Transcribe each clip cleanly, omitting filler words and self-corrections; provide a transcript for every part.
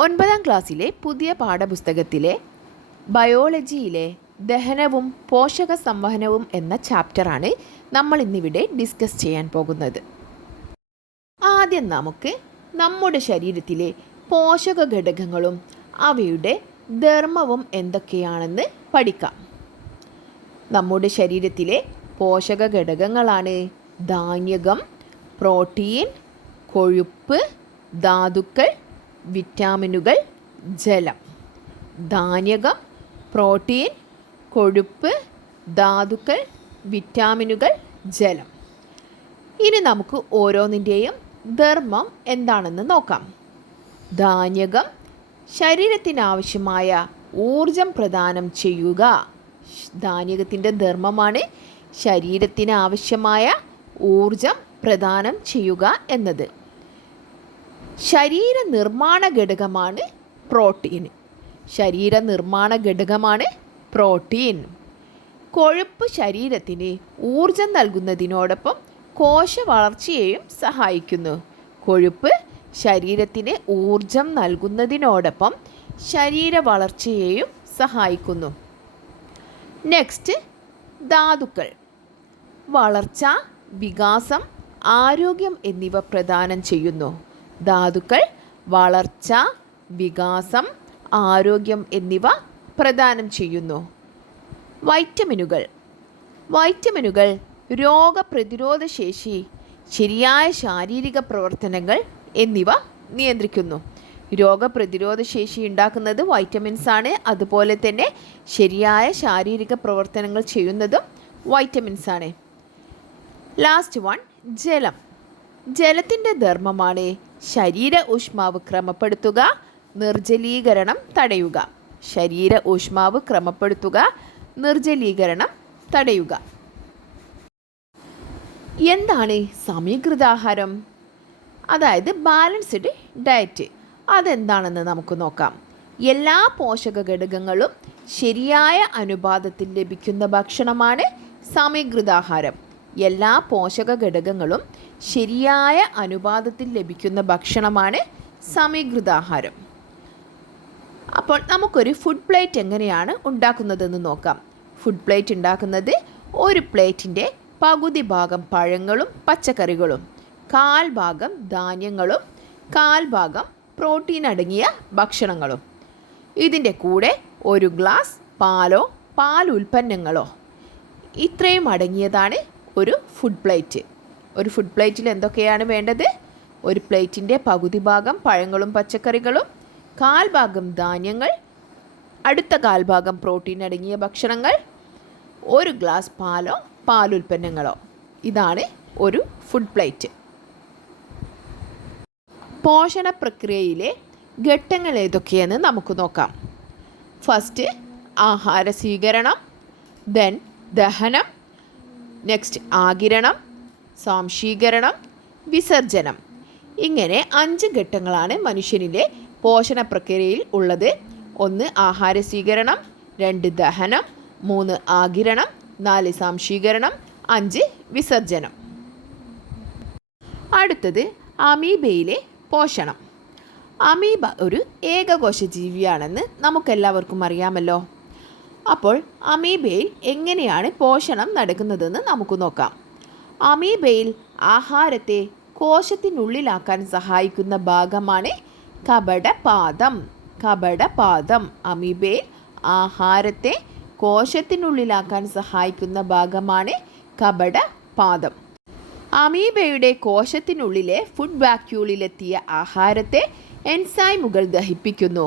9ാം ക്ലാസ്സിലെ പുതിയ പാഠപുസ്തകത്തിലെ ബയോളജിയിലെ ദഹനവും പോഷക സംവഹനവും എന്ന ചാപ്റ്ററാണ് നമ്മൾ ഇന്നിവിടെ ഡിസ്കസ് ചെയ്യാൻ പോകുന്നത്. ആദ്യം നമുക്ക് നമ്മുടെ ശരീരത്തിലെ പോഷക ഘടകങ്ങളും അവയുടെ ധർമ്മവും എന്തൊക്കെയാണെന്ന് പഠിക്കാം. നമ്മുടെ ശരീരത്തിലെ പോഷക ഘടകങ്ങളാണ് ധാന്യകം, പ്രോട്ടീൻ, കൊഴുപ്പ്, ധാതുക്കൾ, വിറ്റാമിനുകൾ, ജലം. ധാന്യകം, പ്രോട്ടീൻ, കൊഴുപ്പ്, ധാതുക്കൾ, വിറ്റാമിനുകൾ, ജലം. ഇനി നമുക്ക് ഓരോന്നിൻ്റെയും ധർമ്മം എന്താണെന്ന് നോക്കാം. ധാന്യകം ശരീരത്തിനാവശ്യമായ ഊർജം പ്രദാനം ചെയ്യുക. ധാന്യകത്തിൻ്റെ ധർമ്മമാണ് ശരീരത്തിന് ആവശ്യമായ ഊർജം പ്രദാനം ചെയ്യുക എന്നത്. ശരീര നിർമ്മാണ ഘടകമാണ് പ്രോട്ടീൻ. ശരീര നിർമ്മാണ ഘടകമാണ് പ്രോട്ടീൻ. കൊഴുപ്പ് ശരീരത്തിന് ഊർജം നൽകുന്നതിനോടൊപ്പം കോശ വളർച്ചയെയും സഹായിക്കുന്നു. കൊഴുപ്പ് ശരീരത്തിന് ഊർജം നൽകുന്നതിനോടൊപ്പം ശരീര വളർച്ചയെയും സഹായിക്കുന്നു. നെക്സ്റ്റ്, ധാതുക്കൾ വളർച്ച, വികാസം, ആരോഗ്യം എന്നിവ പ്രദാനം ചെയ്യുന്നു. ധാതുക്കൾ വളർച്ച, വികാസം, ആരോഗ്യം എന്നിവ പ്രദാനം ചെയ്യുന്നു. വൈറ്റമിനുകൾ വൈറ്റമിനുകൾ രോഗപ്രതിരോധ ശേഷി, ശരിയായ ശാരീരിക പ്രവർത്തനങ്ങൾ എന്നിവ നിയന്ത്രിക്കുന്നു. രോഗപ്രതിരോധ ശേഷി ഉണ്ടാക്കുന്നത് വൈറ്റമിൻസ് ആണ്. അതുപോലെ തന്നെ ശരിയായ ശാരീരിക പ്രവർത്തനങ്ങൾ ചെയ്യുന്നതും വൈറ്റമിൻസ് ആണ്. ലാസ്റ്റ് വൺ, ജലം. ജലത്തിൻ്റെ ധർമ്മമാണ് ശരീര ഊഷ്മാവ് ക്രമപ്പെടുത്തുക, നിർജ്ജലീകരണം തടയുക. ശരീര ഊഷ്മാവ് ക്രമപ്പെടുത്തുക, നിർജ്ജലീകരണം തടയുക. എന്താണ് സമീകൃതാഹാരം? അതായത് ബാലൻസ്ഡ് ഡയറ്റ്. അതെന്താണെന്ന് നമുക്ക് നോക്കാം. എല്ലാ പോഷക ഘടകങ്ങളും ശരിയായ അനുപാതത്തിൽ ലഭിക്കുന്ന ഭക്ഷണമാണ് സമീകൃതാഹാരം. എല്ലാ പോഷക ഘടകങ്ങളും ശരിയായ അനുപാതത്തിൽ ലഭിക്കുന്ന ഭക്ഷണമാണ് സമീകൃതാഹാരം. അപ്പോൾ നമുക്കൊരു ഫുഡ് പ്ലേറ്റ് എങ്ങനെയാണ് ഉണ്ടാക്കുന്നതെന്ന് നോക്കാം. ഫുഡ് പ്ലേറ്റ് ഉണ്ടാക്കുന്നത് ഒരു പ്ലേറ്റിൻ്റെ പകുതി ഭാഗം പഴങ്ങളും പച്ചക്കറികളും, 1/4 ഭാഗം ധാന്യങ്ങളും, 1/4 ഭാഗം പ്രോട്ടീൻ അടങ്ങിയ ഭക്ഷണങ്ങളും. ഇതിൻ്റെ കൂടെ ഒരു ഗ്ലാസ് പാലോ പാലുൽപ്പന്നങ്ങളോ, ഇത്രയും അടങ്ങിയതാണ് ഒരു ഫുഡ് പ്ലേറ്റ്. ഒരു ഫുഡ് പ്ലേറ്റിൽ എന്തൊക്കെയാണ് വേണ്ടത്? ഒരു പ്ലേറ്റിൻ്റെ പകുതി ഭാഗം പഴങ്ങളും പച്ചക്കറികളും, 1/4 ഭാഗം ധാന്യങ്ങൾ, അടുത്ത 1/4 ഭാഗം പ്രോട്ടീൻ അടങ്ങിയ ഭക്ഷണങ്ങൾ, ഒരു ഗ്ലാസ് പാലോ പാലുൽപ്പന്നങ്ങളോ. ഇതാണ് ഒരു ഫുഡ് പ്ലേറ്റ്. പോഷണ പ്രക്രിയയിലെ ഘട്ടങ്ങൾ ഏതൊക്കെയെന്ന് നമുക്ക് നോക്കാം. ഫസ്റ്റ്, ആഹാര സ്വീകരണം, ദെൻ ദഹനം, നെക്സ്റ്റ് ആഗിരണം, സ്വാംശീകരണം, വിസർജനം. ഇങ്ങനെ 5 ഘട്ടങ്ങളാണ് മനുഷ്യനിലെ പോഷണ പ്രക്രിയയിൽ ഉള്ളത്. 1 ആഹാര സ്വീകരണം, 2 ദഹനം, 3 ആഗിരണം, 4 സ്വാംശീകരണം, 5 വിസർജനം. അടുത്തത് അമീബയിലെ പോഷണം. അമീബ ഒരു ഏകകോശ ജീവിയാണെന്ന് നമുക്കെല്ലാവർക്കും അറിയാമല്ലോ. അപ്പോൾ അമീബയിൽ എങ്ങനെയാണ് പോഷണം നടക്കുന്നതെന്ന് നമുക്ക് നോക്കാം. അമീബയിൽ ആഹാരത്തെ കോശത്തിനുള്ളിലാക്കാൻ സഹായിക്കുന്ന ഭാഗമാണ് കപടപാദം. കപടപാദം. അമീബയിൽ ആഹാരത്തെ കോശത്തിനുള്ളിലാക്കാൻ സഹായിക്കുന്ന ഭാഗമാണ് കപടപാദം. അമീബയുടെ കോശത്തിനുള്ളിലെ ഫുഡ് വാക്യൂളിലെത്തിയ ആഹാരത്തെ എൻസൈമുകൾ ദഹിപ്പിക്കുന്നു.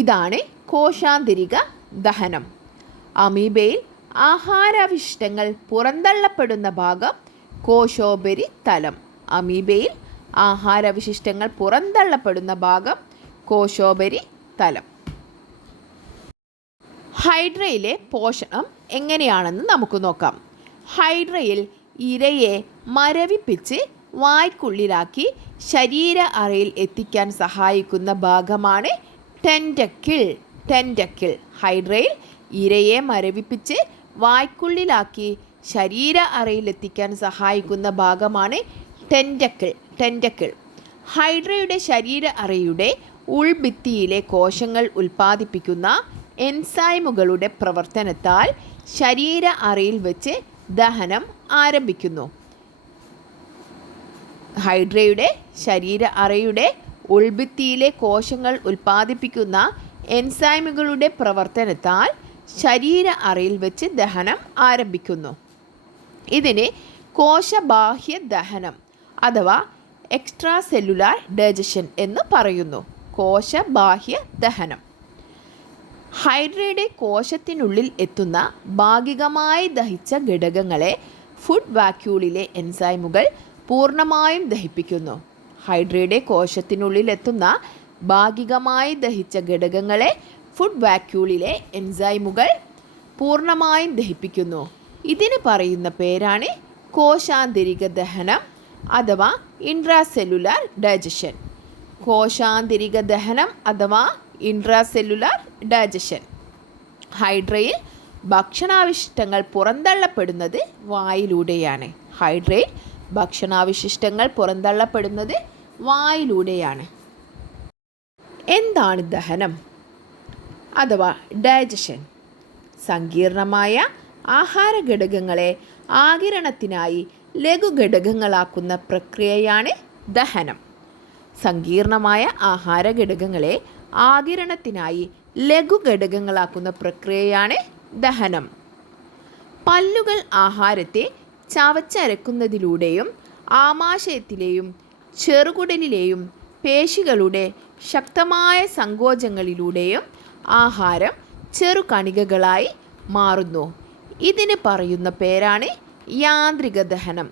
ഇതാണ് കോശാന്തരിക ദഹനം. അമീബയിൽ ആഹാരാവശിഷ്ടങ്ങൾ പുറന്തള്ളപ്പെടുന്ന ഭാഗം കോശോപരി തലം. അമീബയിൽ ആഹാരാവശിഷ്ടങ്ങൾ പുറന്തള്ളപ്പെടുന്ന ഭാഗം കോശോപരി തലം. ഹൈഡ്രയിലെ പോഷണം എങ്ങനെയാണെന്ന് നമുക്ക് നോക്കാം. ഹൈഡ്രയിൽ ഇരയെ മരവിപ്പിച്ച് വായ്ക്കുള്ളിലാക്കി ശരീര അറയിൽ എത്തിക്കാൻ സഹായിക്കുന്ന ഭാഗമാണ് ടെൻറ്റക്കിൾ. ടെൻറ്റക്കിൾ. ഹൈഡ്രയിൽ ഇരയെ മരവിപ്പിച്ച് വായ്ക്കുള്ളിലാക്കി ശരീര അറയിലെത്തിക്കാൻ സഹായിക്കുന്ന ഭാഗമാണ് ടെൻറ്റക്കിൾ. ഹൈഡ്രയുടെ ശരീര അറയുടെ ഉൾഭിത്തിയിലെ കോശങ്ങൾ ഉൽപ്പാദിപ്പിക്കുന്ന എൻസൈമുകളുടെ പ്രവർത്തനത്താൽ ശരീര അറയിൽ വെച്ച് ദഹനം ആരംഭിക്കുന്നു. ഹൈഡ്രയുടെ ശരീര അറയുടെ ഉൾഭിത്തിയിലെ കോശങ്ങൾ ഉൽപ്പാദിപ്പിക്കുന്ന എൻസൈമുകളുടെ പ്രവർത്തനത്താൽ ശരീര അറയിൽ വെച്ച് ദഹനം ആരംഭിക്കുന്നു. ഇതിന് കോശബാഹ്യ ദഹനം അഥവാ എക്സ്ട്രാ സെല്ലുലാർ ഡൈജഷൻ എന്ന് പറയുന്നു. കോശബാഹ്യ ദഹനം. ഹൈഡ്രയുടെ കോശത്തിനുള്ളിൽ എത്തുന്ന ഭാഗികമായി ദഹിച്ച ഘടകങ്ങളെ ഫുഡ് വാക്യൂളിലെ എൻസൈമുകൾ പൂർണ്ണമായും ദഹിപ്പിക്കുന്നു. ഹൈഡ്രയുടെ കോശത്തിനുള്ളിൽ എത്തുന്ന ഭാഗികമായി ദഹിച്ച ഘടകങ്ങളെ ഫുഡ് വാക്യൂളിലെ എൻസൈമുകൾ പൂർണ്ണമായും ദഹിപ്പിക്കുന്നു. ഇതിന് പറയുന്ന പേരാണ് കോശാന്തരിക ദഹനം അഥവാ ഇൻട്രാസെല്ലുലാർ ഡൈജഷൻ. കോശാന്തരിക ദഹനം അഥവാ ഇൻട്രാസെല്ലുലാർ ഡൈജഷൻ. ഹൈഡ്രയിൽ ഭക്ഷണാവശിഷ്ടങ്ങൾ പുറന്തള്ളപ്പെടുന്നത് വായിലൂടെയാണ്. ഹൈഡ്രയിൽ ഭക്ഷണാവശിഷ്ടങ്ങൾ പുറന്തള്ളപ്പെടുന്നത് വായിലൂടെയാണ്. എന്താണ് ദഹനം അഥവാ ഡൈജഷൻ? സങ്കീർണമായ ആഹാര ഘടകങ്ങളെ ആഗിരണത്തിനായി ലഘുഘടകങ്ങളാക്കുന്ന പ്രക്രിയയാണ് ദഹനം. സങ്കീർണമായ ആഹാര ഘടകങ്ങളെ ആഗിരണത്തിനായി ലഘുഘടകങ്ങളാക്കുന്ന പ്രക്രിയയാണ് ദഹനം. പല്ലുകൾ ആഹാരത്തെ ചവച്ചരക്കുന്നതിലൂടെയും ആമാശയത്തിലെയും ചെറുകുടലിലെയും പേശികളുടെ ശക്തമായ സങ്കോചങ്ങളിലൂടെയും ആഹാരം ചെറുകണികകളായി മാറുന്നു. ഇതിന് പറയുന്ന പേരാണ് യാന്ത്രിക ദഹനം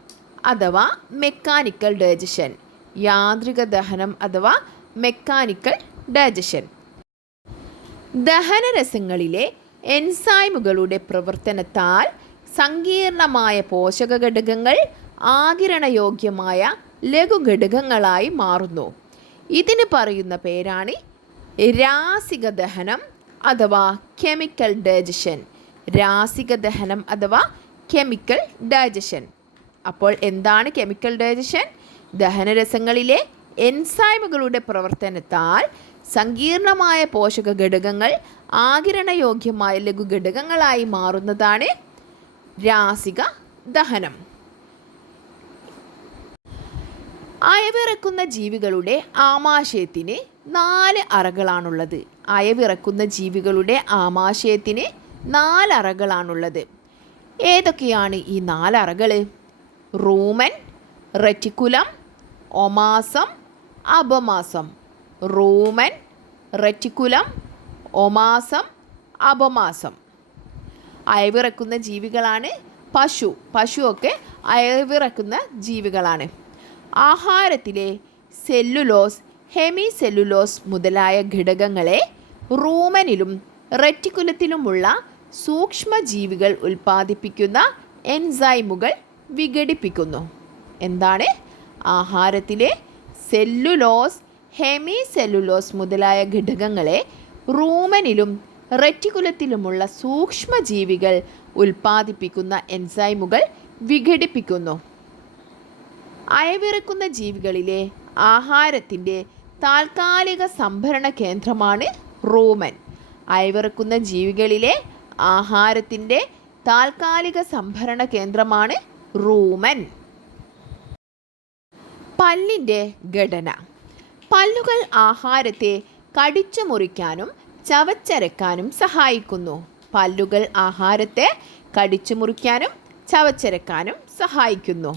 അഥവാ മെക്കാനിക്കൽ ഡൈജഷൻ. യാന്ത്രിക ദഹനം അഥവാ മെക്കാനിക്കൽ ഡൈജഷൻ. ദഹനരസങ്ങളിലെ എൻസൈമുകളുടെ പ്രവർത്തനത്താൽ സങ്കീർണമായ പോഷക ഘടകങ്ങൾ ആഗിരണയോഗ്യമായ ലഘുഘടകങ്ങളായി മാറുന്നു. ഇതിന് പറയുന്ന പേരാണ് രാസിക ദഹനം അഥവാ കെമിക്കൽ ഡൈജഷൻ. രാസിക ദഹനം അഥവാ കെമിക്കൽ ഡൈജഷൻ. അപ്പോൾ എന്താണ് കെമിക്കൽ ഡൈജഷൻ? ദഹനരസങ്ങളിലെ എൻസൈമുകളുടെ പ്രവർത്തനത്താൽ സങ്കീർണമായ പോഷക ഘടകങ്ങൾ ആഗിരണയോഗ്യമായ ലഘുഘടകങ്ങളായി മാറുന്നതാണ് രാസിക ദഹനം. അയവിറക്കുന്ന ജീവികളുടെ ആമാശയത്തിന് 4 അറകളാണുള്ളത്. അയവിറക്കുന്ന ജീവികളുടെ ആമാശയത്തിന് 4 അറകളാണുള്ളത്. ഏതൊക്കെയാണ് ഈ 4 അറകൾ? Rumen, reticulum, omasum, abomasum. Rumen, reticulum, omasum, abomasum. അയവിറക്കുന്ന ജീവികളാണ് പശു. പശുവൊക്കെ അയവിറക്കുന്ന ജീവികളാണ്. ആഹാരത്തിലെ സെല്ലുലോസ്, ഹെമി സെല്ലുലോസ് മുതലായ ഘടകങ്ങളെ റൂമനിലും റെറ്റിക്കുലത്തിലുമുള്ള സൂക്ഷ്മജീവികൾ ഉൽപ്പാദിപ്പിക്കുന്ന എൻസൈമുകൾ വിഘടിപ്പിക്കുന്നു. എന്താണ്? ആഹാരത്തിലെ സെല്ലുലോസ്, ഹെമി സെല്ലുലോസ് മുതലായ ഘടകങ്ങളെ റൂമനിലും റെറ്റിക്കുലത്തിലുമുള്ള സൂക്ഷ്മജീവികൾ ഉൽപ്പാദിപ്പിക്കുന്ന എൻസൈമുകൾ വിഘടിപ്പിക്കുന്നു. അയവിറക്കുന്ന ജീവികളിലെ ആഹാരത്തിൻ്റെ താൽക്കാലിക സംഭരണ കേന്ദ്രമാണ് റൂമൻ. അയവിറക്കുന്ന ജീവികളിലെ ആഹാരത്തിൻ്റെ താൽക്കാലിക സംഭരണ കേന്ദ്രമാണ് റൂമൻ. പല്ലിൻ്റെ ഘടന. പല്ലുകൾ ആഹാരത്തെ കടിച്ചു മുറിക്കാനും ചവച്ചരക്കാനും സഹായിക്കുന്നു. പല്ലുകൾ ആഹാരത്തെ കടിച്ചു മുറിക്കാനും ചവച്ചരക്കാനും സഹായിക്കുന്നു.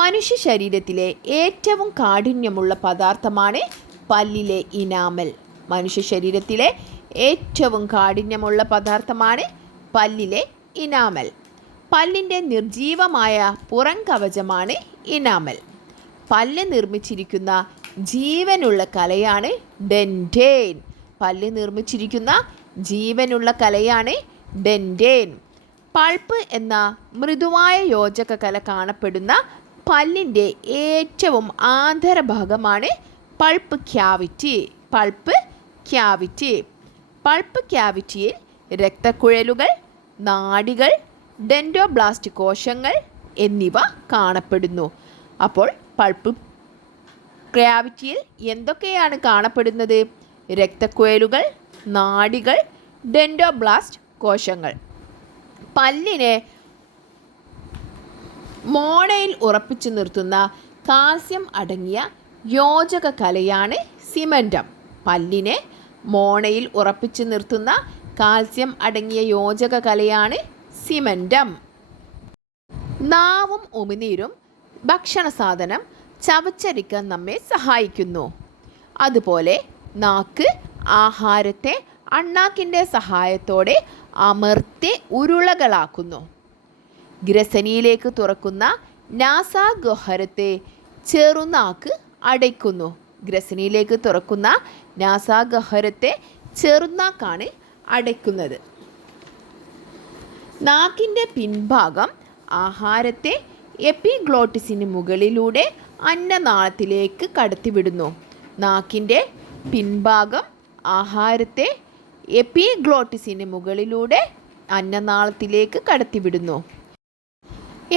മനുഷ്യ ശരീരത്തിലെ ഏറ്റവും കാഠിന്യമുള്ള പദാർത്ഥമാണ് പല്ലിലെ ഇനാമൽ. മനുഷ്യ ശരീരത്തിലെ ഏറ്റവും കാഠിന്യമുള്ള പദാർത്ഥമാണ് പല്ലിലെ ഇനാമൽ. പല്ലിൻ്റെ നിർജീവമായ പുറം കവചമാണ് ഇനാമൽ. പല്ല് നിർമ്മിച്ചിരിക്കുന്ന ജീവനുള്ള കലയാണ് ഡെൻറ്റേൻ. പല്ല് നിർമ്മിച്ചിരിക്കുന്ന ജീവനുള്ള കലയാണ് ഡെൻറ്റേൻ. പൾപ്പ് എന്ന മൃദുവായ യോജക കല കാണപ്പെടുന്ന പല്ലിൻ്റെ ഏറ്റവും ആന്തരഭാഗമാണ് pulp cavity. Pulp cavity. Pulp ക്യാവിറ്റിയിൽ രക്തക്കുഴലുകൾ, നാഡികൾ, ഡെൻഡോബ്ലാസ്റ്റ് കോശങ്ങൾ എന്നിവ കാണപ്പെടുന്നു. അപ്പോൾ പൾപ്പ് ക്യാവിറ്റിയിൽ എന്തൊക്കെയാണ് കാണപ്പെടുന്നത്? രക്തക്കുഴലുകൾ, നാഡികൾ, ഡെൻഡോബ്ലാസ്റ്റ് കോശങ്ങൾ. പല്ലിനെ മോണയിൽ ഉറപ്പിച്ചു നിർത്തുന്ന കാൽസ്യം അടങ്ങിയ യോജക കലയാണ് സിമൻറ്റം. പല്ലിനെ മോണയിൽ ഉറപ്പിച്ചു നിർത്തുന്ന കാൽസ്യം അടങ്ങിയ യോജക കലയാണ് സിമൻറ്റം. നാവും ഉമിനീരും ഭക്ഷണ സാധനം ചവച്ചരിക്കാൻ നമ്മെ സഹായിക്കുന്നു. അതുപോലെ നാക്ക് ആഹാരത്തെ അണ്ണാക്കിൻ്റെ സഹായത്തോടെ അമർത്തി ഉരുളകളാക്കുന്നു. ഗ്രസനിയിലേക്ക് തുറക്കുന്ന നാസാഗഹ്വരത്തെ ചെറുനാക്ക് അടയ്ക്കുന്നു. ഗ്രസനിയിലേക്ക് തുറക്കുന്ന നാസാഗഹ്വരത്തെ ചെറുനാക്കാണ് അടയ്ക്കുന്നത്. നാക്കിൻ്റെ പിൻഭാഗം ആഹാരത്തെ എപ്പിഗ്ലോട്ടിസിന് മുകളിലൂടെ അന്നനാളത്തിലേക്ക് കടത്തിവിടുന്നു. നാക്കിൻ്റെ പിൻഭാഗം ആഹാരത്തെ എപ്പിഗ്ലോട്ടിസിന് മുകളിലൂടെ അന്നനാളത്തിലേക്ക് കടത്തിവിടുന്നു.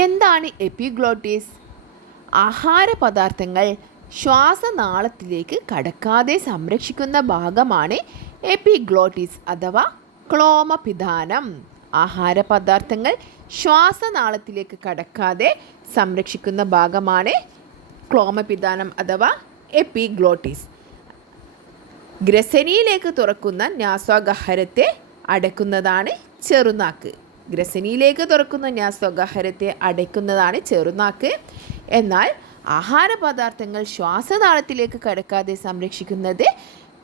എന്താണ് എപ്പിഗ്ലോട്ടിസ്? ആഹാര പദാർത്ഥങ്ങൾ ശ്വാസനാളത്തിലേക്ക് കടക്കാതെ സംരക്ഷിക്കുന്ന ഭാഗമാണ് എപ്പിഗ്ലോട്ടിസ് അഥവാ ക്ലോമപിധാനം. ആഹാര പദാർത്ഥങ്ങൾ ശ്വാസനാളത്തിലേക്ക് കടക്കാതെ സംരക്ഷിക്കുന്ന ഭാഗമാണ് ക്ലോമപിധാനം അഥവാ എപ്പിഗ്ലോട്ടിസ്. ഗ്രസനിയിലേക്ക് തുറക്കുന്ന നാസാഗഹ്വരത്തെ അടയ്ക്കുന്നതാണ് ചെറുനാക്ക്. ഗ്രസനിയിലേക്ക് തുറക്കുന്ന നാസാഗഹ്വരത്തെ അടയ്ക്കുന്നതാണ് ചെറുനാക്ക്. എന്നാൽ ആഹാര പദാർത്ഥങ്ങൾ ശ്വാസനാളത്തിലേക്ക് കടക്കാതെ സംരക്ഷിക്കുന്നത്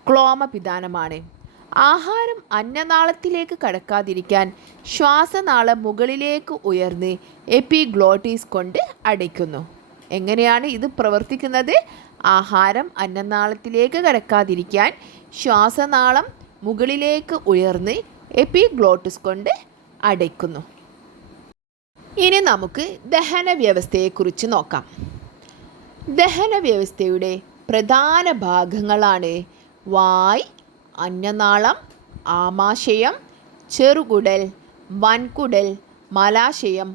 ക്ലോമപിധാനമാണ്. ആഹാരം അന്നനാളത്തിലേക്ക് കടക്കാതിരിക്കാൻ ശ്വാസനാളം മുകളിലേക്ക് ഉയർന്ന് എപ്പിഗ്ലോട്ടിസ് കൊണ്ട് അടയ്ക്കുന്നു. എങ്ങനെയാണ് ഇത് പ്രവർത്തിക്കുന്നത്? ആഹാരം അന്നനാളത്തിലേക്ക് കടക്കാതിരിക്കാൻ ശ്വാസനാളം മുകളിലേക്ക് ഉയർന്ന് എപ്പിഗ്ലോട്ടിസ് കൊണ്ട് അടയ്ക്കുന്നു. ഇനി നമുക്ക് ദഹന വ്യവസ്ഥയെക്കുറിച്ച് നോക്കാം. ദഹന വ്യവസ്ഥയുടെ പ്രധാന ഭാഗങ്ങളാണ് വായ്, അന്നനാളം, ആമാശയം, ചെറുകുടൽ, വൻകുടൽ, മലാശയം,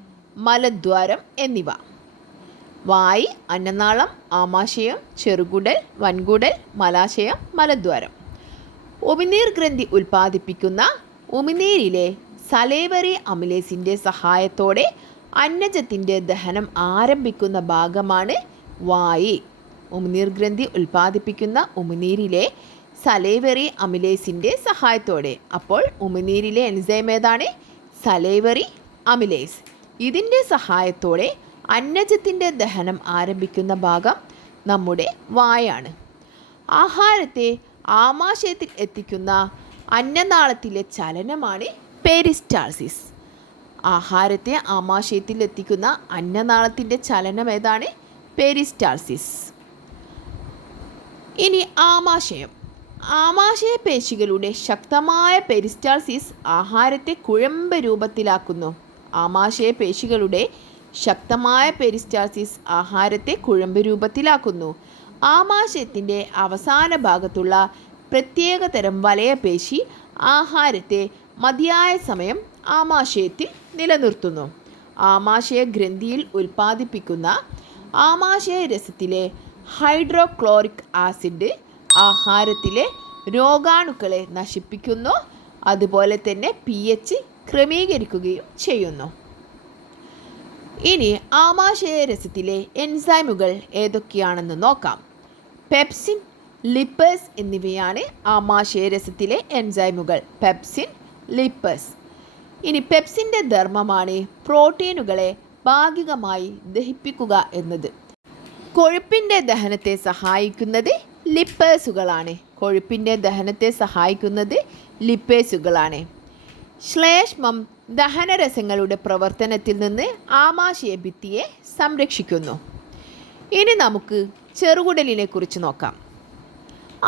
മലദ്വാരം എന്നിവ. വായ്, അന്നനാളം, ആമാശയം, ചെറുകുടൽ, വൻകുടൽ, മലാശയം, മലദ്വാരം. ഉമിനീർ ഗ്രന്ഥി ഉൽപ്പാദിപ്പിക്കുന്ന ഉമിനീരിലെ സലേവറി അമിലേസിൻ്റെ സഹായത്തോടെ അന്നജത്തിൻ്റെ ദഹനം ആരംഭിക്കുന്ന ഭാഗമാണ് വായ്. ഉമിനീർ ഗ്രന്ഥി ഉൽപ്പാദിപ്പിക്കുന്ന ഉമിനീരിലെ സലേവറി അമിലേസിൻ്റെ സഹായത്തോടെ. അപ്പോൾ ഉമിനീരിലെ എൻസൈം ഏതാണ്? Salivary amylase. ഇതിൻ്റെ സഹായത്തോടെ അന്നജത്തിൻ്റെ ദഹനം ആരംഭിക്കുന്ന ഭാഗം നമ്മുടെ വായാണ്. ആഹാരത്തെ ആമാശയത്തിൽ എത്തിക്കുന്ന അന്നനാളത്തിലെ ചലനമാണ് പെരിസ്റ്റാൾസിസ്. ആഹാരത്തെ ആമാശയത്തിൽ എത്തിക്കുന്ന അന്നനാളത്തിൻ്റെ ചലനം ഏതാണ്? പെരിസ്റ്റാൾസിസ്. ഇനി ആമാശയം. ആമാശയ പേശികളുടെ ശക്തമായ പെരിസ്റ്റാൾസിസ് ആഹാരത്തെ കുഴമ്പ് രൂപത്തിലാക്കുന്നു. ആമാശയ പേശികളുടെ ശക്തമായ പെരിസ്റ്റാൾസിസ് ആഹാരത്തെ കുഴമ്പ് രൂപത്തിലാക്കുന്നു. ആമാശയത്തിൻ്റെ അവസാന ഭാഗത്തുള്ള പ്രത്യേകതരം വലയപേശി ആഹാരത്തെ മതിയായ സമയം ആമാശയത്തിൽ നിലനിർത്തുന്നു. ആമാശയ ഗ്രന്ഥിയിൽ ഉൽപ്പാദിപ്പിക്കുന്ന ആമാശയ രസത്തിലെ ഹൈഡ്രോക്ലോറിക് ആസിഡ് ആഹാരത്തിലെ രോഗാണുക്കളെ നശിപ്പിക്കുന്നു. അതുപോലെ തന്നെ pH ക്രമീകരിക്കുകയും ചെയ്യുന്നു. ഇനി ആമാശയ രസത്തിലെ എൻസൈമുകൾ ഏതൊക്കെയാണെന്ന് നോക്കാം. പെപ്സിൻ, ലിപ്പേസ് എന്നിവയാണ് ആമാശയ രസത്തിലെ എൻസൈമുകൾ. Pepsin, lipase. ഇനി പെപ്സിൻ്റെ ധർമ്മമാണ് പ്രോട്ടീനുകളെ ഭാഗികമായി ദഹിപ്പിക്കുക എന്നത്. കൊഴുപ്പിൻ്റെ ദഹനത്തെ സഹായിക്കുന്നത് ലിപ്പേസുകളാണ്. കൊഴുപ്പിൻ്റെ ദഹനത്തെ സഹായിക്കുന്നത് ലിപ്പേസുകളാണ്. ശ്ലേഷ്മം ദഹനരസങ്ങളുടെ പ്രവർത്തനത്തിൽ നിന്ന് ആമാശയ ഭിത്തിയെ സംരക്ഷിക്കുന്നു. ഇനി നമുക്ക് ചെറുകുടലിനെ കുറിച്ച് നോക്കാം.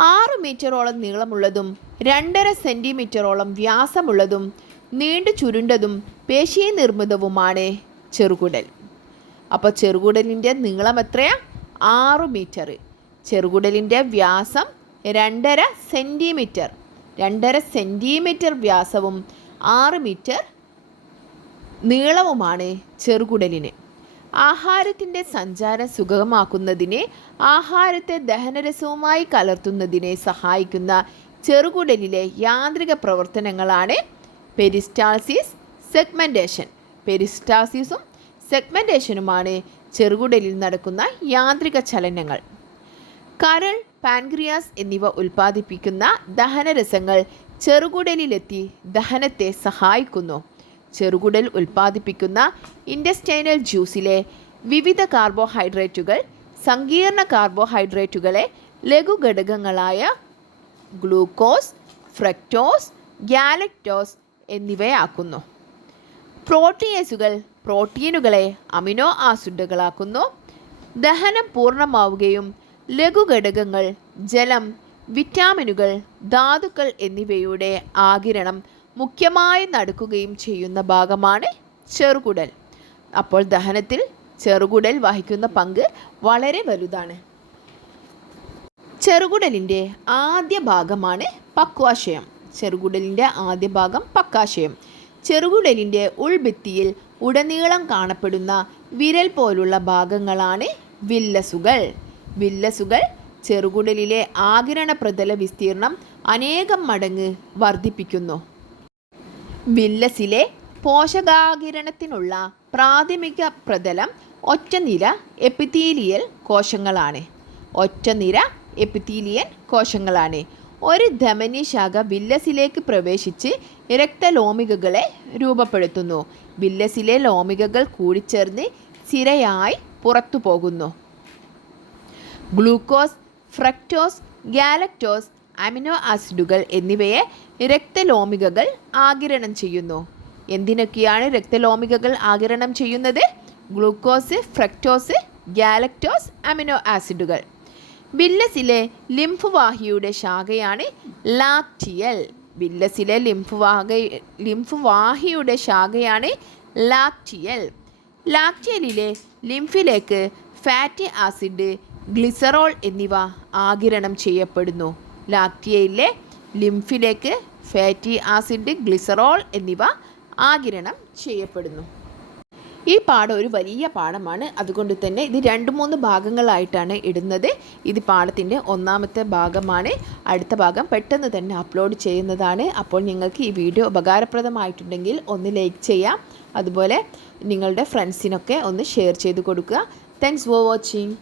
6 മീറ്ററോളം നീളമുള്ളതും 2.5 സെൻറ്റിമീറ്ററോളം വ്യാസമുള്ളതും നീണ്ടു ചുരുണ്ടതും പേശീ നിർമ്മിതവുമാണ് ചെറുകുടൽ. അപ്പോൾ ചെറുകുടലിൻ്റെ നീളം എത്രയാണ്? 6 മീറ്റർ. ചെറുകുടലിൻ്റെ വ്യാസം 2.5 സെൻറ്റിമീറ്റർ. 2.5 സെൻറ്റിമീറ്റർ വ്യാസവും 6 മീറ്റർ നീളവുമാണ് ചെറുകുടലിന്. ആഹാരത്തിൻ്റെ സഞ്ചാരം സുഗമമാക്കുന്നതിന് ആഹാരത്തെ ദഹനരസവുമായി കലർത്തുന്നതിനെ സഹായിക്കുന്ന ചെറുകുടലിലെ യാന്ത്രിക പ്രവർത്തനങ്ങളാണ് പെരിസ്റ്റാൾസിസ്, സെഗ്മെൻറ്റേഷൻ. പെരിസ്റ്റാൾസിസും സെഗ്മെൻറ്റേഷനുമാണ് ചെറുകുടലിൽ നടക്കുന്ന യാന്ത്രിക ചലനങ്ങൾ. കരൾ, പാൻക്രിയാസ് എന്നിവ ഉൽപ്പാദിപ്പിക്കുന്ന ദഹനരസങ്ങൾ ചെറുകുടലിലെത്തി ദഹനത്തെ സഹായിക്കുന്നു. ചെറുകുടൽ ഉൽപ്പാദിപ്പിക്കുന്ന ഇൻറ്റസ്റ്റൈനൽ ജ്യൂസിലെ വിവിധ കാർബോഹൈഡ്രേറ്റുകൾ സങ്കീർണ കാർബോഹൈഡ്രേറ്റുകളെ ലഘുഘടകങ്ങളായ ഗ്ലൂക്കോസ്, ഫ്രക്ടോസ്, ഗാലക്ടോസ് എന്നിവയാക്കുന്നു. പ്രോട്ടീയേസുകൾ പ്രോട്ടീനുകളെ അമിനോ ആസിഡുകളാക്കുന്നു. ദഹനം പൂർണ്ണമാവുകയും ലഘുഘടകങ്ങൾ, ജലം, വിറ്റാമിനുകൾ, ധാതുക്കൾ എന്നിവയുടെ ആഗിരണം മുഖ്യമായി നടക്കുകയും ചെയ്യുന്ന ഭാഗമാണ് ചെറുകുടൽ. അപ്പോൾ ദഹനത്തിൽ ചെറുകുടൽ വഹിക്കുന്ന പങ്ക് വളരെ വലുതാണ്. ചെറുകുടലിൻ്റെ ആദ്യ ഭാഗമാണ് പക്വാശയം. ചെറുകുടലിൻ്റെ ആദ്യ ഭാഗം പക്വാശയം. ചെറുകുടലിൻ്റെ ഉൾഭിത്തിയിൽ ഉടനീളം കാണപ്പെടുന്ന വിരൽ പോലുള്ള ഭാഗങ്ങളാണ് വില്ലസുകൾ. വില്ലസുകൾ ചെറുകുടലിലെ ആഗിരണ പ്രതല വിസ്തീർണം അനേകം മടങ്ങ് വർദ്ധിപ്പിക്കുന്നു. വില്ലസിലെ പോഷകാകിരണത്തിനുള്ള പ്രാഥമിക പ്രതലം ഒറ്റനിര എപ്പിത്തീലിയൽ കോശങ്ങളാണ്. ഒറ്റനിര എപ്പിത്തീലിയൽ കോശങ്ങളാണ്. ഒരു ധമനി ശാഖ വില്ലസിലേക്ക് പ്രവേശിച്ച് രക്തലോമികകളെ രൂപപ്പെടുത്തുന്നു. വില്ലസിലെ ലോമികകൾ കൂടിച്ചേർന്ന് സിരയായി പുറത്തു പോകുന്നു. ഗ്ലൂക്കോസ്, ഫ്രക്ടോസ്, ഗാലക്ടോസ്, അമിനോ ആസിഡുകൾ എന്നിവയെ രക്തലോമികകൾ ആഗിരണം ചെയ്യുന്നു. എന്തിനൊക്കെയാണ് രക്തലോമികകൾ ആഗിരണം ചെയ്യുന്നത്? ഗ്ലൂക്കോസ്, ഫ്രക്ടോസ്, ഗാലക്ടോസ്, അമിനോ ആസിഡുകൾ. വില്ലസിലെ ലിംഫ് വാഹിയുടെ ശാഖയാണ് ലാക്റ്റിയൽ. വില്ലസിലെ ലിംഫ് വാഹിയുടെ ശാഖയാണ് ലാക്റ്റിയൽ. ലാക്റ്റിയലിലെ ലിംഫിലേക്ക് ഫാറ്റി ആസിഡ്, ഗ്ലിസറോൾ എന്നിവ ആഗിരണം ചെയ്യപ്പെടുന്നു. ലാക്റ്റിയയിലെ ലിംഫിലേക്ക് ഫാറ്റി ആസിഡ്, ഗ്ലിസറോൾ എന്നിവ ആഗിരണം ചെയ്യപ്പെടുന്നു. ഈ പാഠം ഒരു വലിയ പാഠമാണ്. അതുകൊണ്ട് തന്നെ ഇത് 2-3 ഭാഗങ്ങളായിട്ടാണ് ഇടുന്നത്. ഇത് പാഠത്തിൻ്റെ ഒന്നാമത്തെ ഭാഗമാണ്. അടുത്ത ഭാഗം പെട്ടെന്ന് തന്നെ അപ്ലോഡ് ചെയ്യുന്നതാണ്. അപ്പോൾ നിങ്ങൾക്ക് ഈ വീഡിയോ ഉപകാരപ്രദമായിട്ടുണ്ടെങ്കിൽ ഒന്ന് ലൈക്ക് ചെയ്യാം. അതുപോലെ നിങ്ങളുടെ ഫ്രണ്ട്സിനൊക്കെ ഒന്ന് ഷെയർ ചെയ്ത് കൊടുക്കുക. Thanks for watching.